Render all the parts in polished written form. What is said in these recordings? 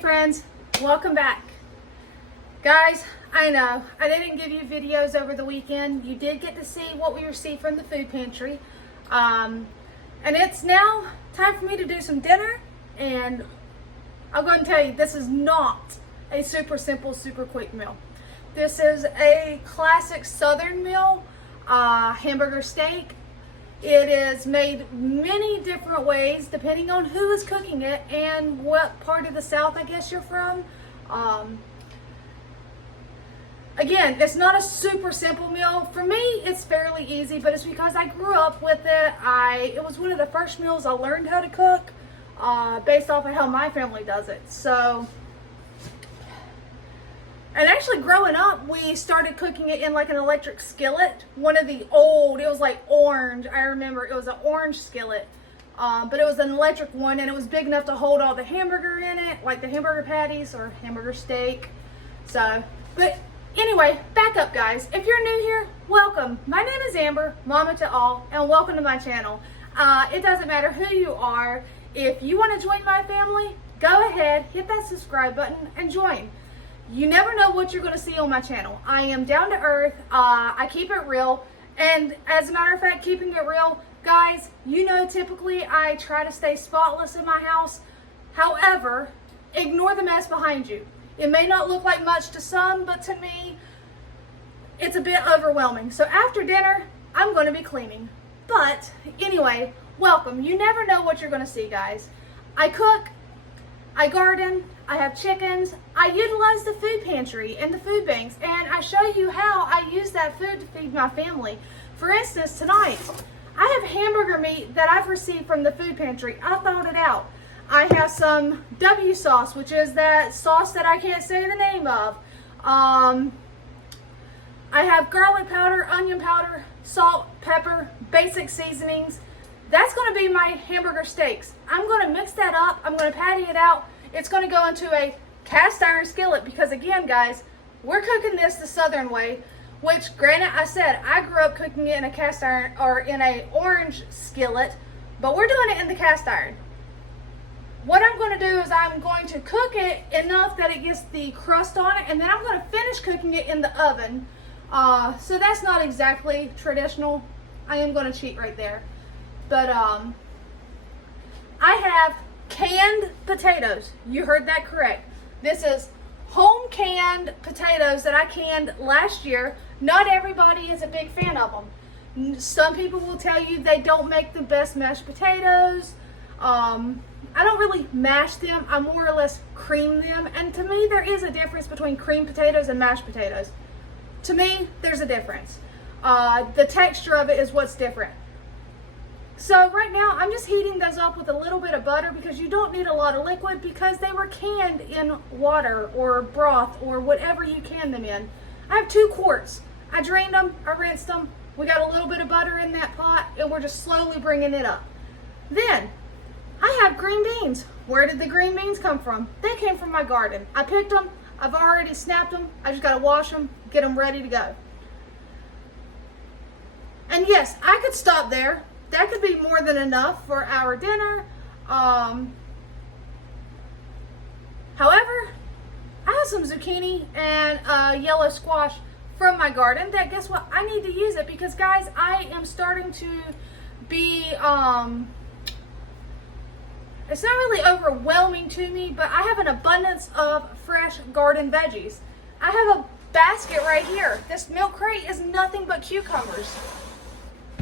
friends, welcome back. Guys, I know I didn't give you videos over the weekend. You did get to see what we received from the food pantry. And it's now time for me to do some dinner, and I'm going to tell you, this is not a super simple, super quick meal. This is a classic Southern meal, hamburger steak. It is made many different ways depending on who is cooking it and what part of the South I guess you're from. Again, it's not a super simple meal. For me, it's fairly easy, but it's because I grew up with it. It was one of the first meals I learned how to cook based off of how my family does it. So, and actually growing up, we started cooking it in like an electric skillet. One of the old, it was like orange. I remember it was an orange skillet, but it was an electric one, and it was big enough to hold all the hamburger in it, like the hamburger patties or hamburger steak. So, but anyway, back up guys. If you're new here, welcome. My name is Amber, mama to all, and welcome to my channel. It doesn't matter who you are. If you want to join my family, go ahead, hit that subscribe button and join. You never know what you're going to see on my channel. I am down to earth. I keep it real. And as a matter of fact, keeping it real, guys, you know, typically I try to stay spotless in my house. However, ignore the mess behind you. It may not look like much to some, but to me, it's a bit overwhelming. So after dinner, I'm going to be cleaning. But anyway, welcome. You never know what you're going to see, guys. I cook, I garden, I have chickens, I utilize the food pantry and the food banks, and I show you how I use that food to feed my family. For instance, tonight, I have hamburger meat that I've received from the food pantry. I thawed it out. I have some W sauce, which is that sauce that I can't say the name of. I have garlic powder, onion powder, salt, pepper, basic seasonings. That's going to be my hamburger steaks. I'm going to mix that up. I'm going to patty it out. It's going to go into a cast iron skillet because, again, guys, we're cooking this the Southern way, which, granted, I said I grew up cooking it in a cast iron or in a orange skillet, but we're doing it in the cast iron. What I'm going to do is I'm going to cook it enough that it gets the crust on it, and then I'm going to finish cooking it in the oven. So that's not exactly traditional. I am going to cheat right there. But I have canned potatoes. You heard that correct. This is home canned potatoes that I canned last year. Not everybody is a big fan of them. Some people will tell you they don't make the best mashed potatoes. I don't really mash them. I more or less cream them. And to me, there is a difference between creamed potatoes and mashed potatoes. To me, there's a difference. The texture of it is what's different. So right now, I'm just heating those up with a little bit of butter because you don't need a lot of liquid because they were canned in water or broth or whatever you can them in. I have 2 quarts. I drained them, I rinsed them. We got a little bit of butter in that pot, and we're just slowly bringing it up. Then, I have green beans. Where did the green beans come from? They came from my garden. I picked them. I've already snapped them. I just got to wash them, get them ready to go. And yes, I could stop there. That could be more than enough for our dinner. However, I have some zucchini and yellow squash from my garden that, guess what, I need to use it because, guys, I am starting to be, it's not really overwhelming to me, but I have an abundance of fresh garden veggies. I have a basket right here. This milk crate is nothing but cucumbers.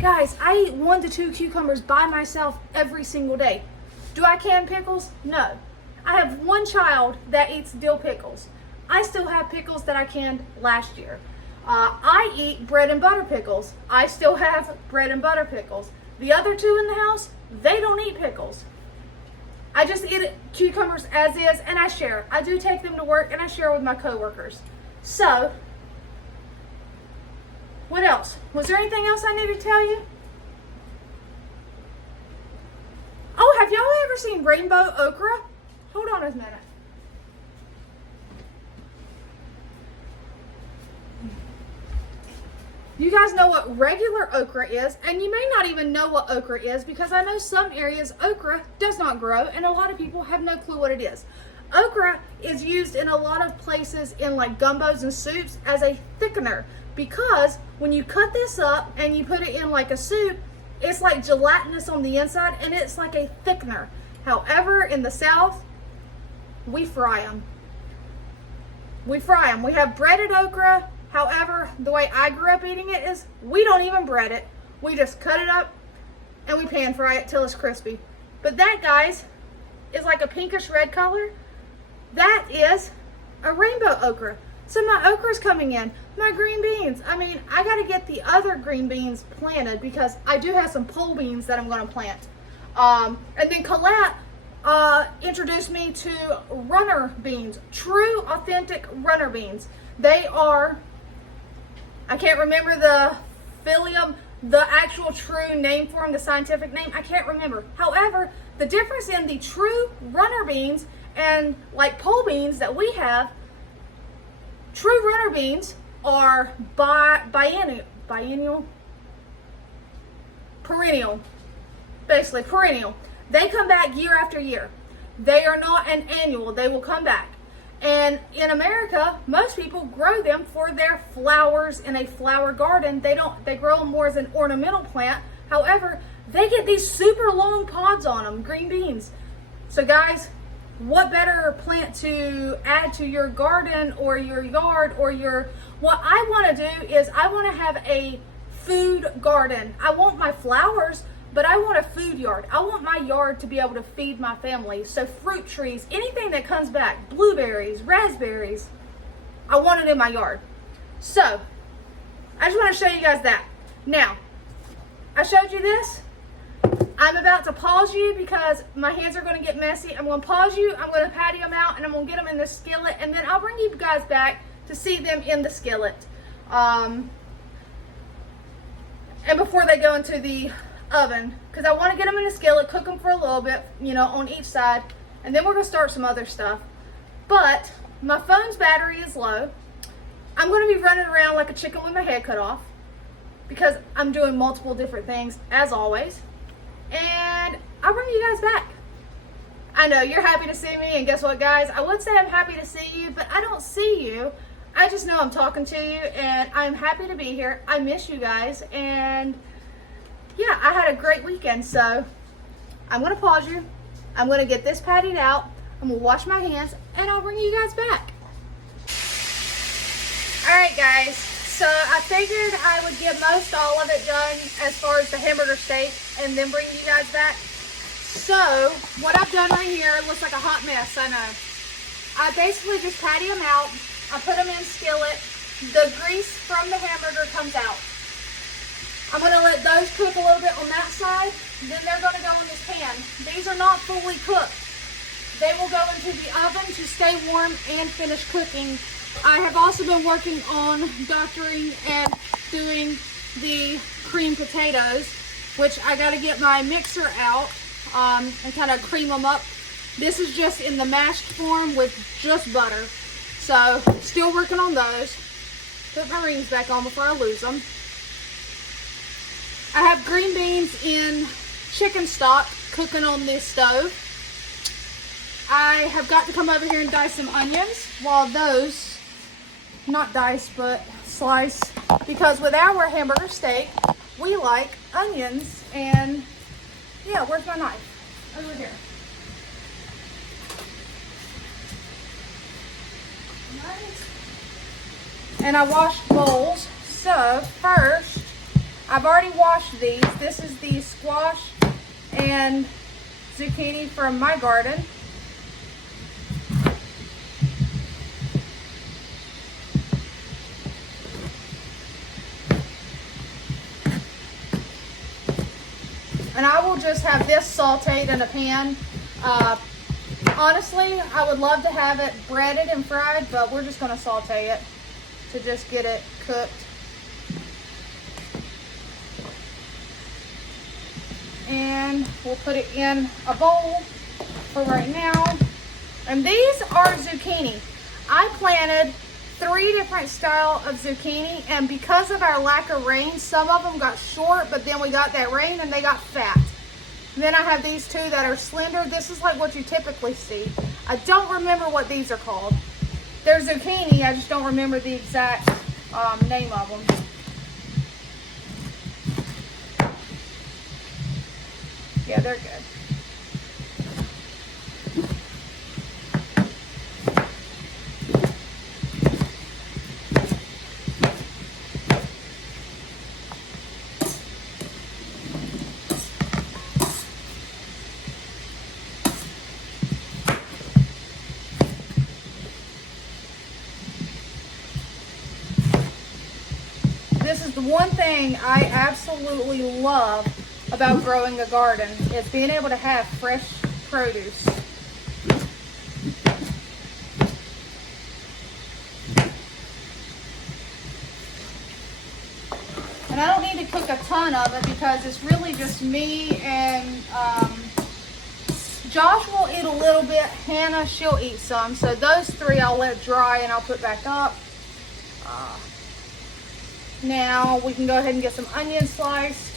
Guys, I eat 1 to 2 cucumbers by myself every single day. Do I can pickles? No. I have 1 child that eats dill pickles. I still have pickles that I canned last year. I eat bread and butter pickles. I still have bread and butter pickles. The other 2 in the house, they don't eat pickles. I just eat cucumbers as is, and I share. I do take them to work, and I share with my coworkers. So, what else? Was there anything else I need to tell you? Oh, have y'all ever seen rainbow okra? Hold on a minute. You guys know what regular okra is, and you may not even know what okra is because I know some areas okra does not grow, and a lot of people have no clue what it is. Okra is used in a lot of places in like gumbos and soups as a thickener, because when you cut this up and you put it in like a soup, it's like gelatinous on the inside and it's like a thickener. However, in the South, we fry them. We fry them. We have breaded okra. However, the way I grew up eating it is we don't even bread it. We just cut it up and we pan fry it till it's crispy. But that, guys, is like a pinkish red color. That is a rainbow okra. So my okra's coming in. My green beans. I mean, I got to get the other green beans planted because I do have some pole beans that I'm going to plant. And then Colette introduced me to runner beans. True, authentic runner beans. They are, I can't remember the phylum, the actual true name for them, the scientific name. I can't remember. However, the difference in the true runner beans and like pole beans that we have, true runner beans are perennial, basically perennial. They come back year after year. They are not an annual, they will come back. And in America, most people grow them for their flowers in a flower garden. They grow them more as an ornamental plant. However, they get these super long pods on them, green beans. So guys, what better plant to add to your garden or your yard or what I want to do is I want to have a food garden. I want my flowers, but I want a food yard. I want my yard to be able to feed my family. So fruit trees, anything that comes back, blueberries, raspberries, I want it in my yard. So I just want to show you guys that. Now, I showed you this. I'm about to pause you because my hands are going to get messy. I'm going to pause you. I'm going to patty them out and I'm going to get them in the skillet, and then I'll bring you guys back to see them in the skillet. And before they go into the oven, because I want to get them in the skillet, cook them for a little bit, you know, on each side, and then we're going to start some other stuff. But my phone's battery is low. I'm going to be running around like a chicken with my head cut off because I'm doing multiple different things as always. And I'll bring you guys back. I know you're happy to see me, and guess what, guys? I would say I'm happy to see you, but I don't see you. I just know I'm talking to you, and I'm happy to be here. I miss you guys, and yeah, I had a great weekend, so I'm going to pause you. I'm going to get this patted out. I'm going to wash my hands, and I'll bring you guys back. All right, guys. So I figured I would get most all of it done as far as the hamburger steak and then bring you guys back. So what I've done right here looks like a hot mess, I know. I basically just patty them out. I put them in skillet. The grease from the hamburger comes out. I'm going to let those cook a little bit on that side. Then they're going to go in this pan. These are not fully cooked. They will go into the oven to stay warm and finish cooking. I have also been working on doctoring and doing the cream potatoes, which I got to get my mixer out and kind of cream them up. This is just in the mashed form with just butter. So still working on those. Put my rings back on before I lose them. I have green beans in chicken stock cooking on this stove. I have got to come over here and dice some onions while those, not dice, but slice, because with our hamburger steak, we like onions. And yeah, where's my knife? Over here. Nice. And I washed bowls. So first, I've already washed these. This is the squash and zucchini from my garden. And I will just have this sauteed in a pan. Honestly, I would love to have it breaded and fried, but we're just going to saute it to just get it cooked. And we'll put it in a bowl for right now. And these are zucchini. I planted 3 different style of zucchini, and because of our lack of rain, some of them got short, but then we got that rain and they got fat. Then I have these two that are slender. This is like what you typically see. I don't remember what these are called. They're zucchini, I just don't remember the exact name of them. Yeah, they're good. This is the one thing I absolutely love about growing a garden, is being able to have fresh produce. And I don't need to cook a ton of it because it's really just me and Josh will eat a little bit. Hannah, she'll eat some. So those three I'll let dry and I'll put back up. Now we can go ahead and get some onions sliced.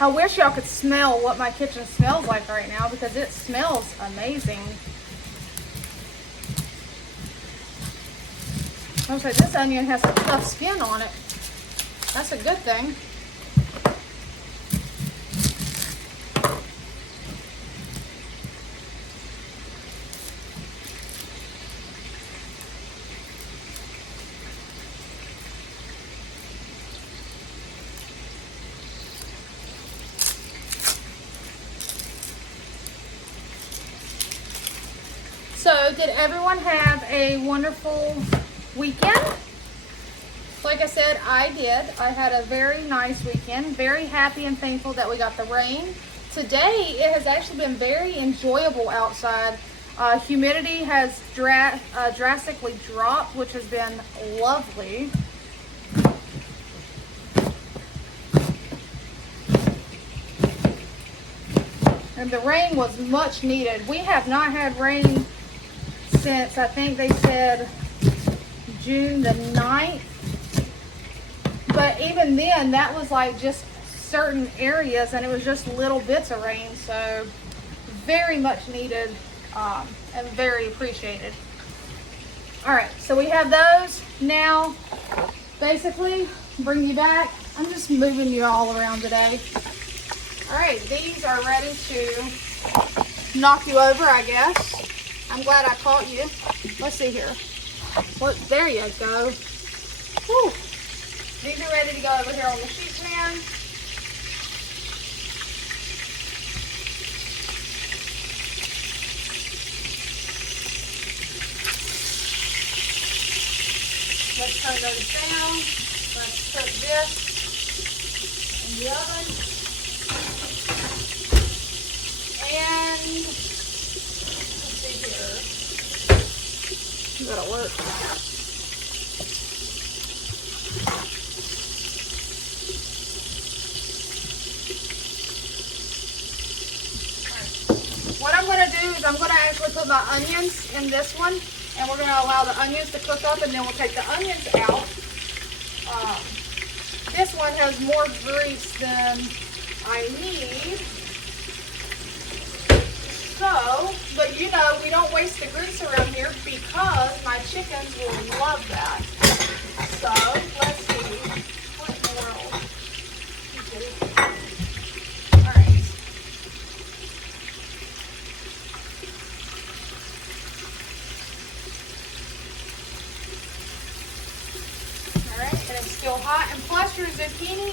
I wish y'all could smell what my kitchen smells like right now, because it smells amazing. I was like, this onion has a tough skin on it. That's a good thing. So, did everyone have a wonderful weekend? Like I said, I did. I had a very nice weekend. Very happy and thankful that we got the rain. Today, it has actually been very enjoyable outside. Humidity has drastically dropped, which has been lovely. And the rain was much needed. We have not had rain since, I think they said, June the 9th. But even then, that was like just certain areas, and it was just little bits of rain. So very much needed and very appreciated. All right, so we have those. Now, basically, bring you back. I'm just moving you all around today. All right, these are ready to knock you over, I guess. I'm glad I caught you. Let's see here. Look, there you go. Whew. These are ready to go over here on the sheet pan. Let's turn those down. Let's put this in the oven. And let's see here. That'll work. What I'm going to do is I'm going to actually put my onions in this one, and we're going to allow the onions to cook up, and then we'll take the onions out. This one has more grease than I need. So, but you know, we don't waste the grease around here because my chickens will love that. So, let's see. What in the world? Alright. Alright, and it's still hot. And plus your zucchini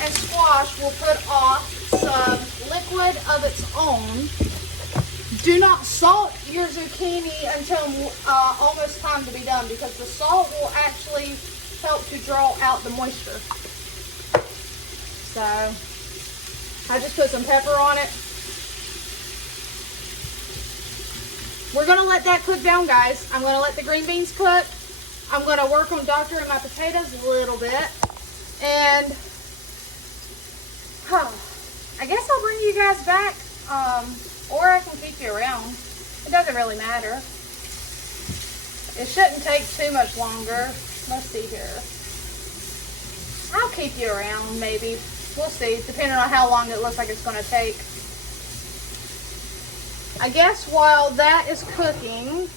and squash will put off some liquid of its own. Do not salt your zucchini until almost time to be done, because the salt will actually help to draw out the moisture. So I just put some pepper on it. We're going to let that cook down, guys. I'm going to let the green beans cook. I'm going to work on doctoring my potatoes a little bit. And I guess I'll bring you guys back, or I can keep you around. It doesn't really matter. It shouldn't take too much longer. Let's see here. I'll keep you around, maybe. We'll see, depending on how long it looks like it's going to take. I guess while that is cooking,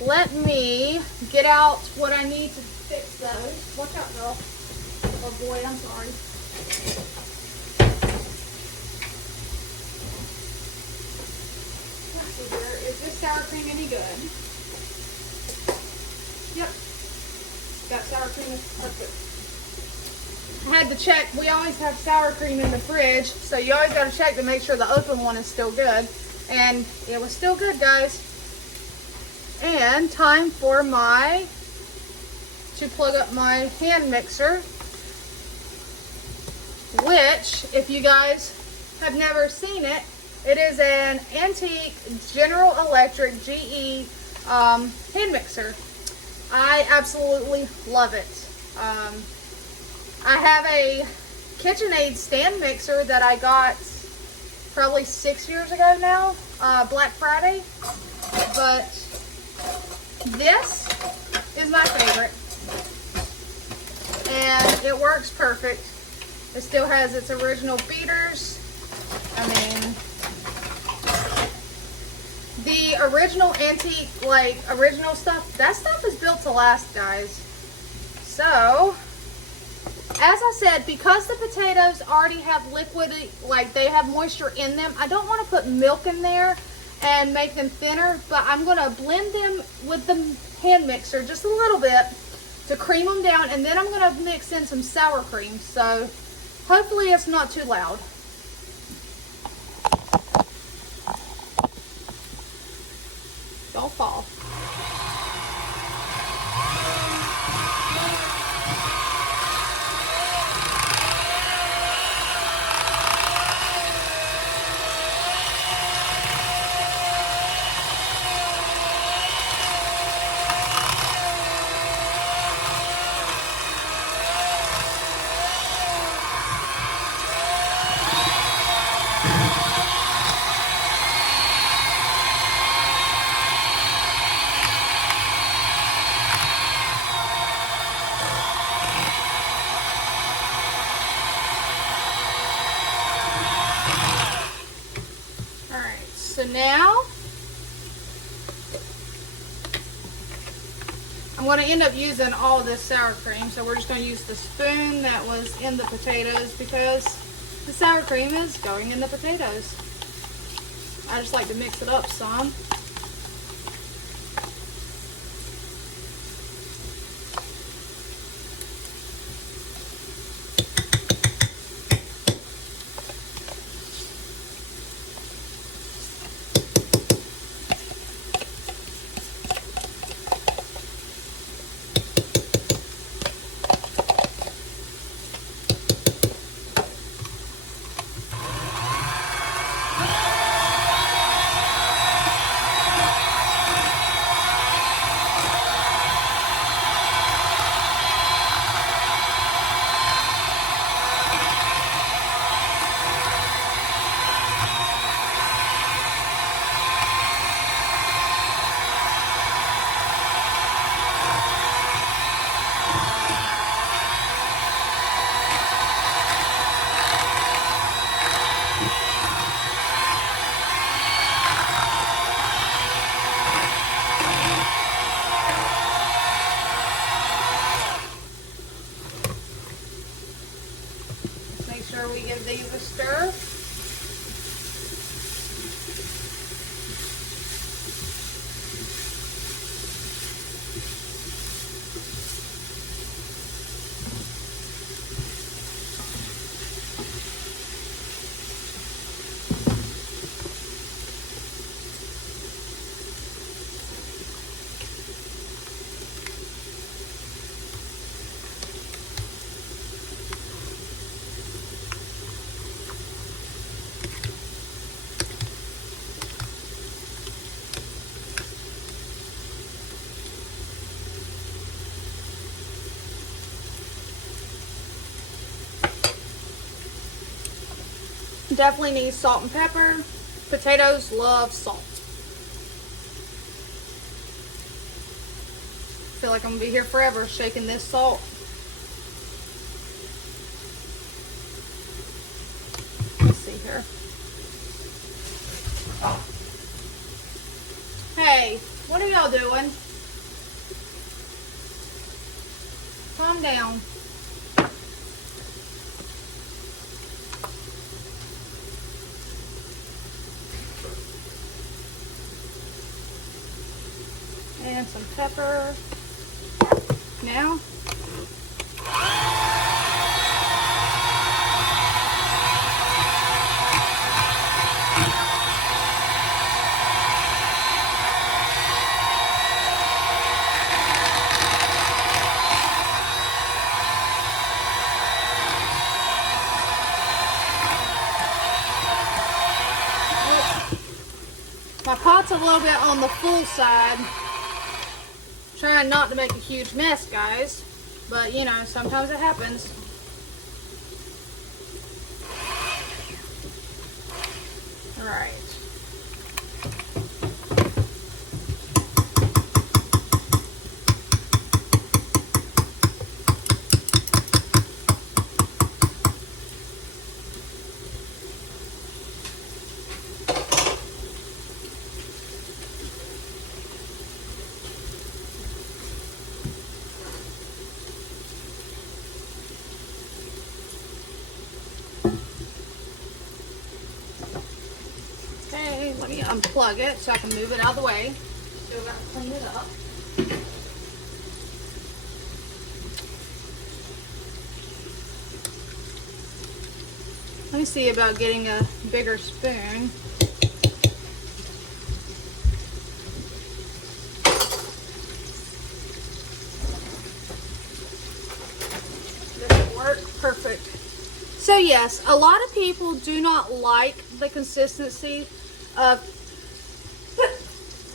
let me get out what I need to fix those. Watch out, girl. Oh boy, I'm sorry. Let's see here. Is this sour cream any good? Yep. Got sour cream. Perfect. I had to check. We always have sour cream in the fridge, so you always got to check to make sure the open one is still good. And it was still good, guys. And time for to plug up my hand mixer, which, if you guys have never seen it, it is an antique General Electric GE hand mixer. I absolutely love it. I have a KitchenAid stand mixer that I got probably 6 years ago now, Black Friday, but this is my favorite, and it works perfect. It still has its original beaters. I mean, the original antique, like original stuff, that stuff is built to last, guys. So as I said, because the potatoes already have liquid, like they have moisture in them, I don't want to put milk in there and make them thinner, but I'm going to blend them with the hand mixer just a little bit to cream them down, and then I'm going to mix in some sour cream. So hopefully it's not too loud. Don't fall. So now I'm going to end up using all of this sour cream. So we're just going to use the spoon that was in the potatoes, because the sour cream is going in the potatoes. I just like to mix it up some. Definitely need salt and pepper. Potatoes love salt. Feel like I'm gonna be here forever shaking this salt. Let's see here. Hey, what are y'all doing? Calm down. And some pepper. Now. My pot's a little bit on the full side. Trying not to make a huge mess, guys. But, you know, sometimes it happens. All right. Okay, let me unplug it so I can move it out of the way. Still got to clean it up. Let me see about getting a bigger spoon. This will work perfect. So yes, a lot of people do not like the consistency of,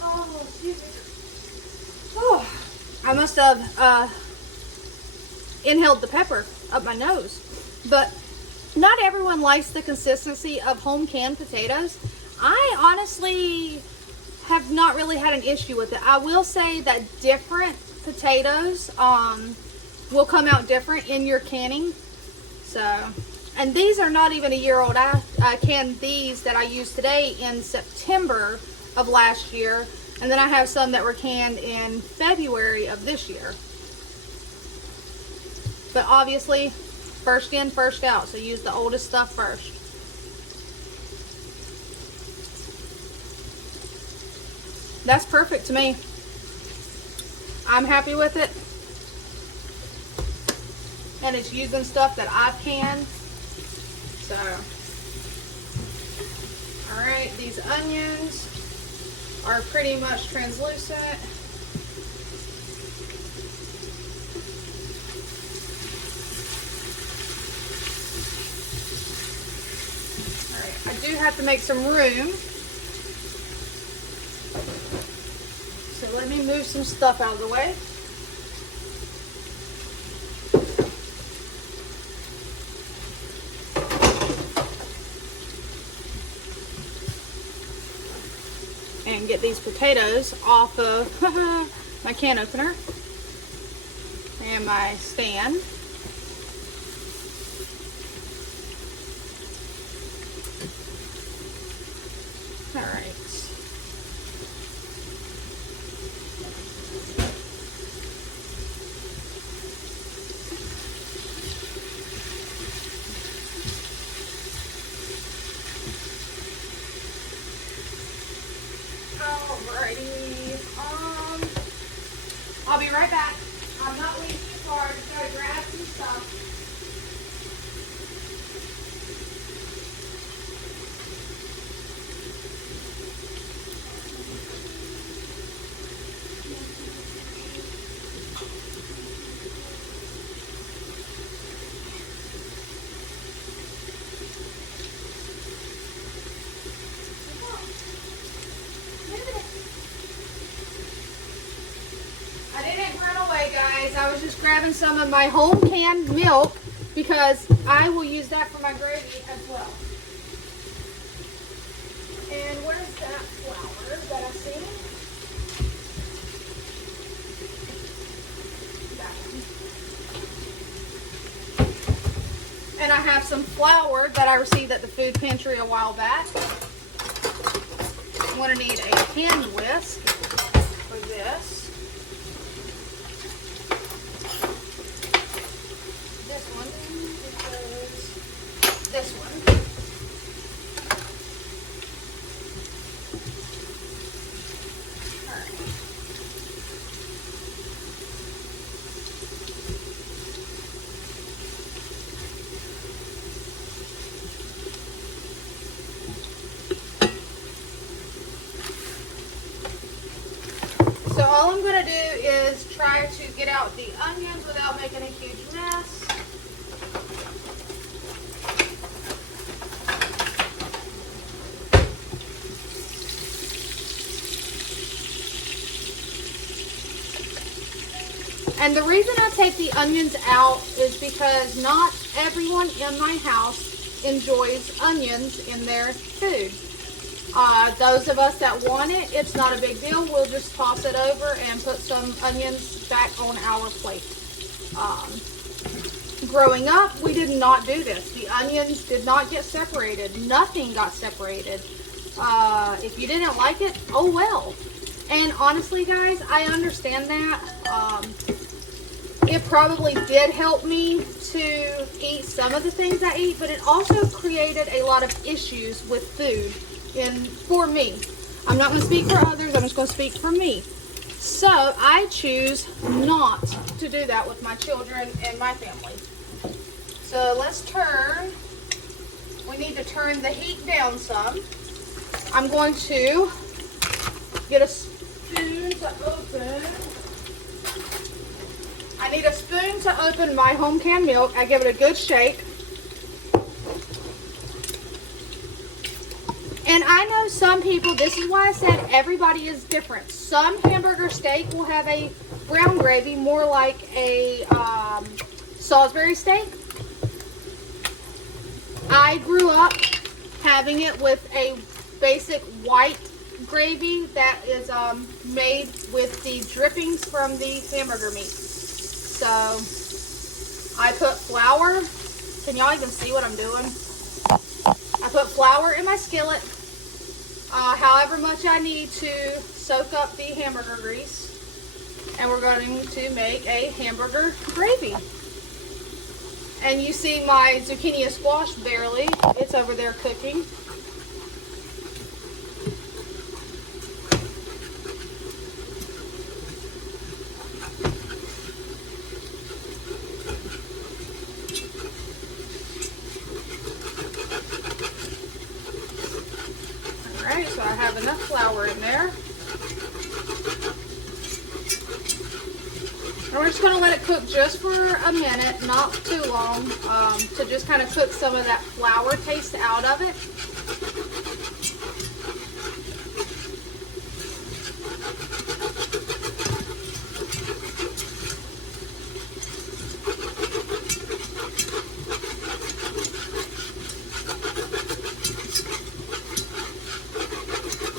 oh, excuse me. Oh, I must have inhaled the pepper up my nose. But not everyone likes the consistency of home canned potatoes. I honestly have not really had an issue with it. I will say that different potatoes will come out different in your canning. So, and these are not even a year old. I canned these that I used today in September of last year. And then I have some that were canned in February of this year. But obviously, first in, first out. So use the oldest stuff first. That's perfect to me. I'm happy with it. And it's using stuff that I've canned. So, alright, these onions are pretty much translucent. Alright, I do have to make some room. So let me move some stuff out of the way. And get these potatoes off of my can opener and my stand. All right. Alrighty, I'll be right back. I'm not leaving too far. I just gotta grab some stuff. I didn't run away, guys. I was just grabbing some of my home canned milk because I will use that for my gravy as well. have some flour that I received at the food pantry a while back. I'm going to need a hand whisk for this. This one, because this one. So all I'm going to do is try to get out the onions without making a huge mess. And the reason I take the onions out is because not everyone in my house enjoys onions in their food. Those of us that want it, it's not a big deal. We'll just toss it over and put some onions back on our plate. Growing up, we did not do this. The onions did not get separated. Nothing got separated. If you didn't like it, oh well. And honestly, guys, I understand that. It probably did help me to eat some of the things I eat, but it also created a lot of issues with food. For me, I'm not going to speak for others, I'm just going to speak for me. So I choose not to do that with my children and my family. So let's turn, we need to turn the heat down some. I'm going to get a spoon to open. I need a spoon to open my home canned milk. I give it a good shake. And I know some people, this is why I said everybody is different. Some hamburger steak will have a brown gravy, more like a Salisbury steak. I grew up having it with a basic white gravy that is made with the drippings from the hamburger meat. So I put flour. Can y'all even see what I'm doing? I put flour in my skillet, however much I need to soak up the hamburger grease, and we're going to make a hamburger gravy. And you see my zucchini is squashed barely. It's over there cooking. Alright, so I have enough flour in there. And we're just going to let it cook just for a minute, not too long, to just kind of cook some of that flour taste out of it.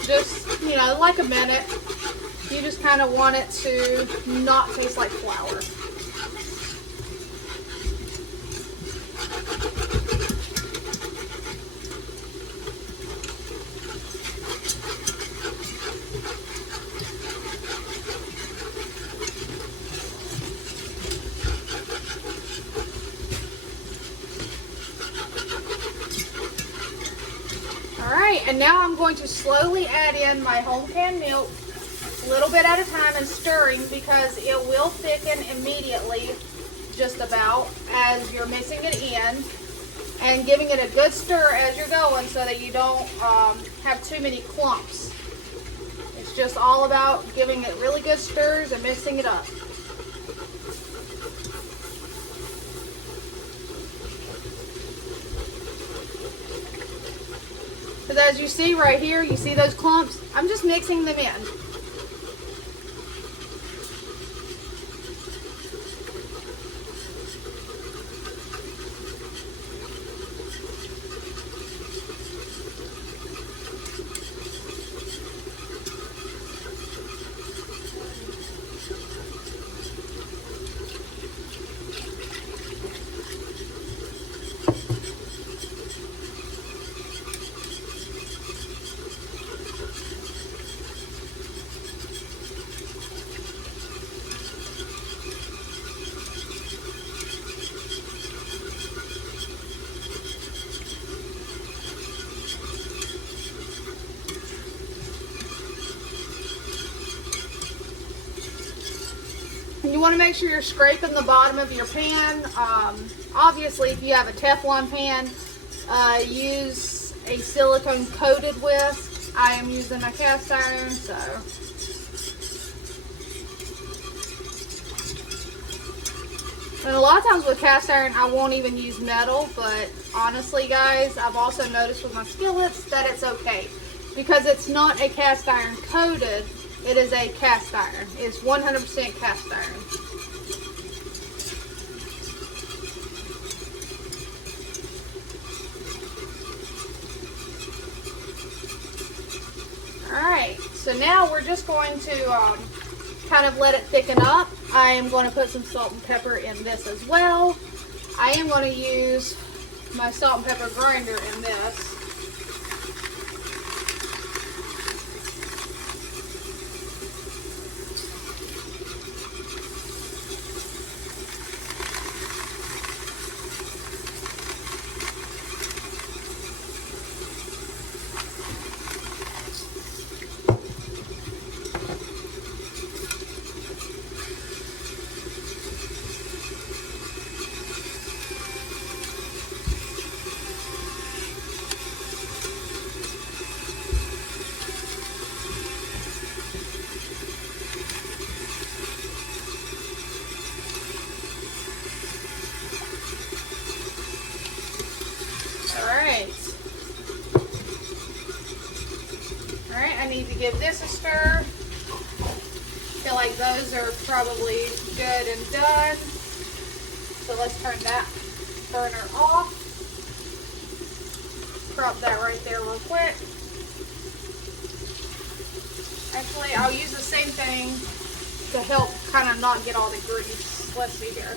Just, you know, like a minute. You just kind of want it to not taste like flour. Alright, and now I'm going to slowly add in my home canned milk, a little bit at a time, and stirring because it will thicken immediately, just about, as you're mixing it in, and giving it a good stir as you're going so that you don't have too many clumps. It's just all about giving it really good stirs and mixing it up. Because as you see right here, you see those clumps? I'm just mixing them in. You want to make sure you're scraping the bottom of your pan. Obviously, if you have a Teflon pan, use a silicone coated whisk. I am using my cast iron, so. And a lot of times with cast iron, I won't even use metal, but honestly, guys, I've also noticed with my skillets that it's okay. Because it's not a cast iron coated, it is a cast iron. It's 100% cast iron. Alright, so now we're just going to kind of let it thicken up. I am going to put some salt and pepper in this as well. I am going to use my salt and pepper grinder in this. Alright, I need to give this a stir. Feel like those are probably good and done. So let's turn that burner off. Crop that right there real quick. Actually, I'll use the same thing to help kind of not get all the grease. Let's see here.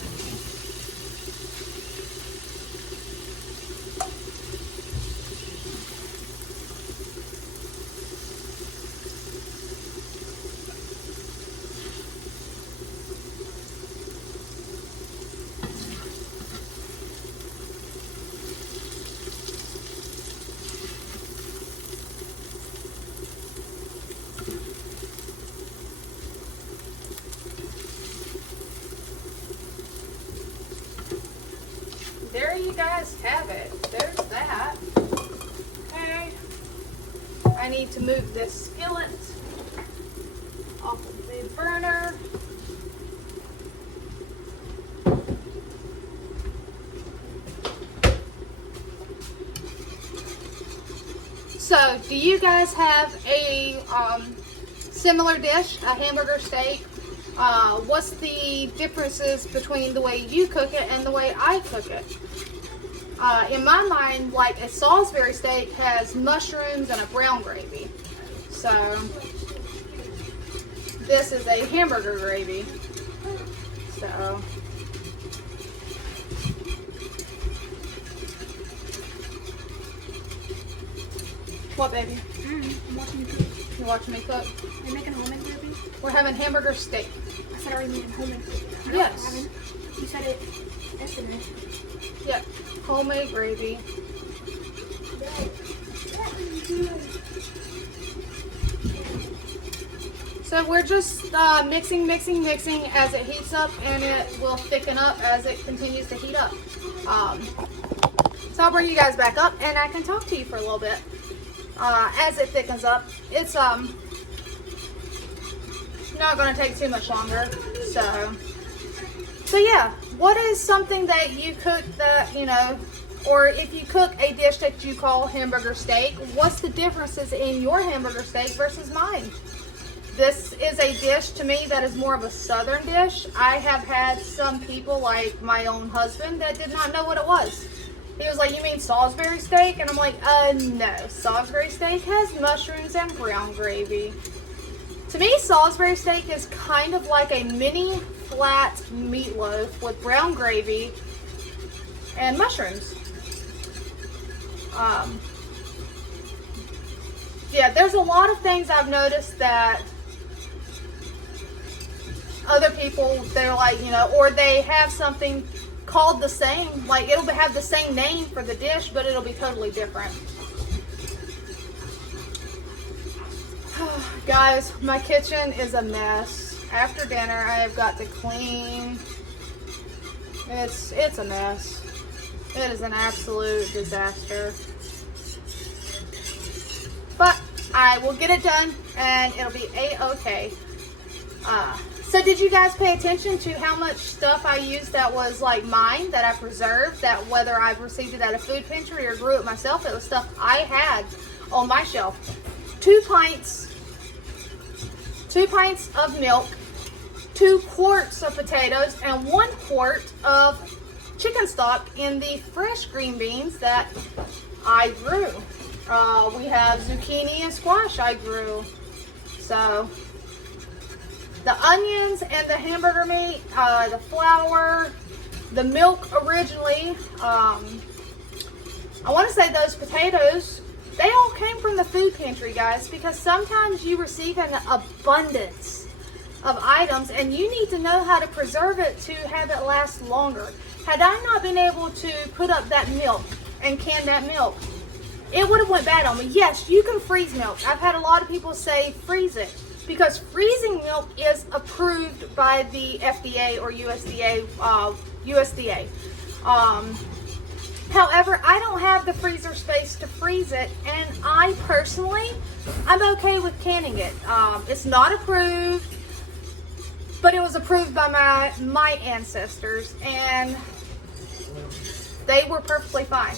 There you guys have it. There's that. Okay. I need to move this skillet off of the burner. So, do you guys have a similar dish, a hamburger steak? What's the differences between the way you cook it and the way I cook it? In my mind, like a Salisbury steak has mushrooms and a brown gravy. So this is a hamburger gravy. So what, baby? I'm watching you cook. You're watching me cook? Are you making homemade gravy? We're having hamburger steak. I said, are you making homemade gravy? Yes. You said it yesterday. Yep. Homemade gravy. So we're just mixing as it heats up, and it will thicken up as it continues to heat up. So I'll bring you guys back up and I can talk to you for a little bit. As it thickens up, it's not going to take too much longer. So yeah, what is something that you cook that, you know, or if you cook a dish that you call hamburger steak, what's the differences in your hamburger steak versus mine? This is a dish to me that is more of a southern dish. I have had some people, like my own husband, that did not know what it was. He was like, you mean Salisbury steak? And I'm like, no. Salisbury steak has mushrooms and brown gravy. To me, Salisbury steak is kind of like a mini flat meatloaf with brown gravy and mushrooms. Yeah, there's a lot of things I've noticed that other people, they're like, you know, or they have something called the same, like it'll have the same name for the dish, but it'll be totally different. Guys, my kitchen is a mess, after dinner, I have got to clean. It's a mess. It is an absolute disaster. But I will get it done and it'll be a-okay. So did you guys pay attention to how much stuff I used that was like mine, that I preserved, that whether I've received it at a food pantry or grew it myself, it was stuff I had on my shelf. 2 pints of milk, 2 quarts of potatoes, and 1 quart of chicken stock in the fresh green beans that I grew. We have zucchini and squash I grew. So the onions and the hamburger meat, the flour, the milk originally, I want to say those potatoes, they all came from the food pantry, guys, because sometimes you receive an abundance of items and you need to know how to preserve it to have it last longer. Had I not been able to put up that milk and can that milk, it would have went bad on me. Yes, you can freeze milk. I've had a lot of people say freeze it, because freezing milk is approved by the FDA or USDA. However, I don't have the freezer space to freeze it, and I personally, I'm okay with canning it. It's not approved, but it was approved by my ancestors, and they were perfectly fine.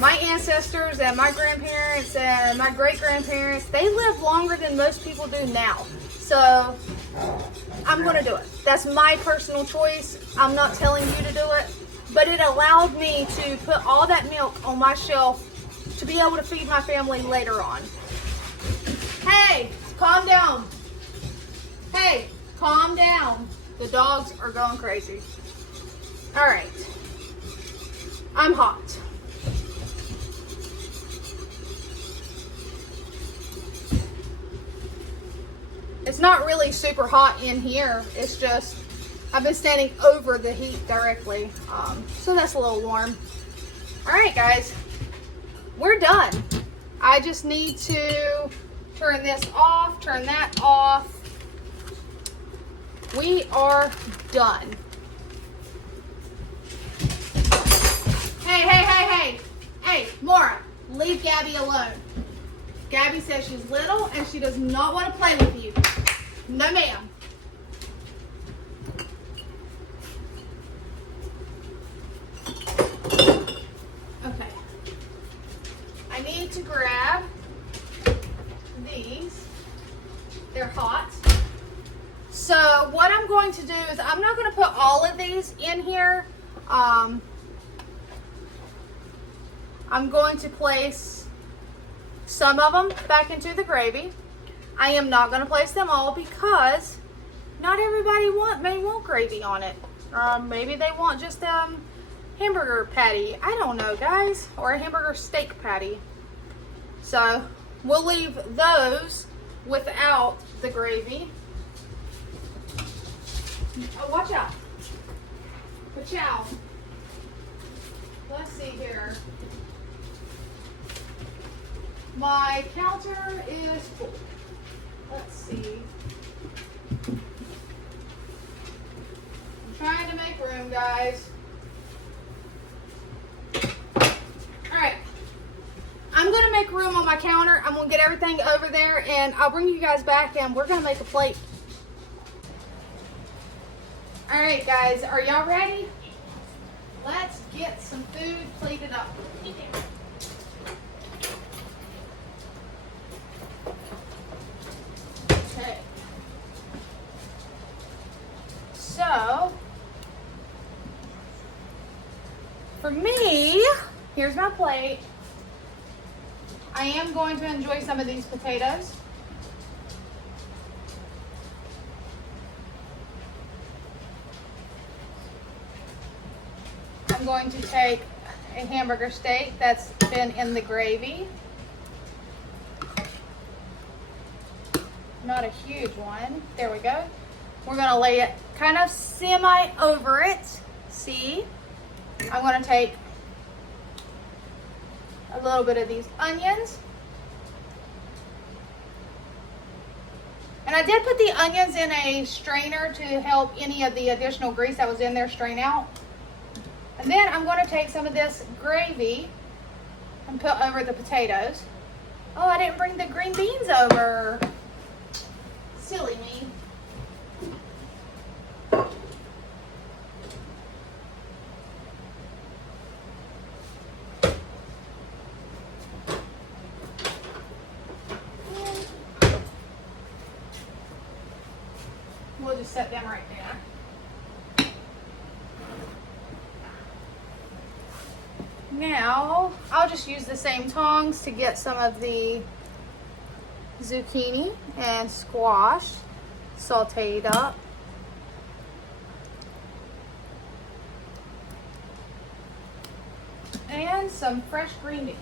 My ancestors and my grandparents and my great-grandparents, they lived longer than most people do now. So I'm going to do it. That's my personal choice. I'm not telling you to do it, but it allowed me to put all that milk on my shelf to be able to feed my family later on. Hey, calm down. Hey, calm down. The dogs are going crazy. All right. I'm hot. It's not really super hot in here. It's just, I've been standing over the heat directly. So that's a little warm. All right, guys, we're done. I just need to turn this off, turn that off. We are done. Hey, Maura, leave Gabby alone. Gabby says she's little and she does not want to play with you. No, ma'am. Okay. I need to grab these. They're hot. So what I'm going to do is I'm not going to put all of these in here. I'm going to place some of them back into the gravy. I am not going to place them all because not everybody may want gravy on it. Maybe they want just hamburger patty. I don't know, guys. Or a hamburger steak patty. So we'll leave those without the gravy. Oh, watch out. Ka-chow. Let's see here. My counter is full. Let's see. I'm trying to make room, guys. Alright. I'm going to make room on my counter. I'm going to get everything over there, and I'll bring you guys back, and we're going to make a plate. Alright, guys. Are y'all ready? Let's get some food plated up. Okay. So, for me, here's my plate. I am going to enjoy some of these potatoes. I'm going to take a hamburger steak that's been in the gravy. Not a huge one. There we go. We're going to lay it kind of semi over it. See? I'm going to take a little bit of these onions. And I did put the onions in a strainer to help any of the additional grease that was in there strain out. And then I'm going to take some of this gravy and put over the potatoes. Oh, I didn't bring the green beans over. Silly me. We'll just set them right there. Now, I'll just use the same tongs to get some of the zucchini and squash sauteed up. And some fresh green beans.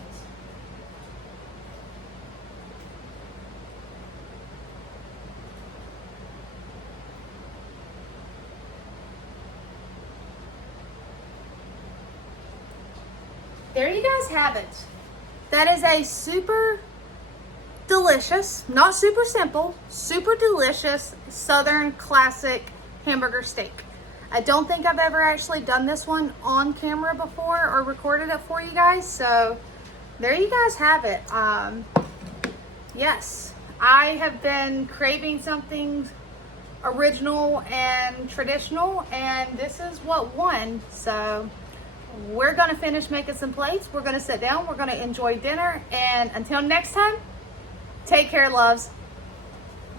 There you guys have it. That is a super delicious, not super simple, super delicious Southern classic hamburger steak. I don't think I've ever actually done this one on camera before or recorded it for you guys. So there you guys have it. Yes, I have been craving something original and traditional, and this is what won. So we're gonna finish making some plates. We're gonna sit down, we're gonna enjoy dinner, and until next time, take care, loves.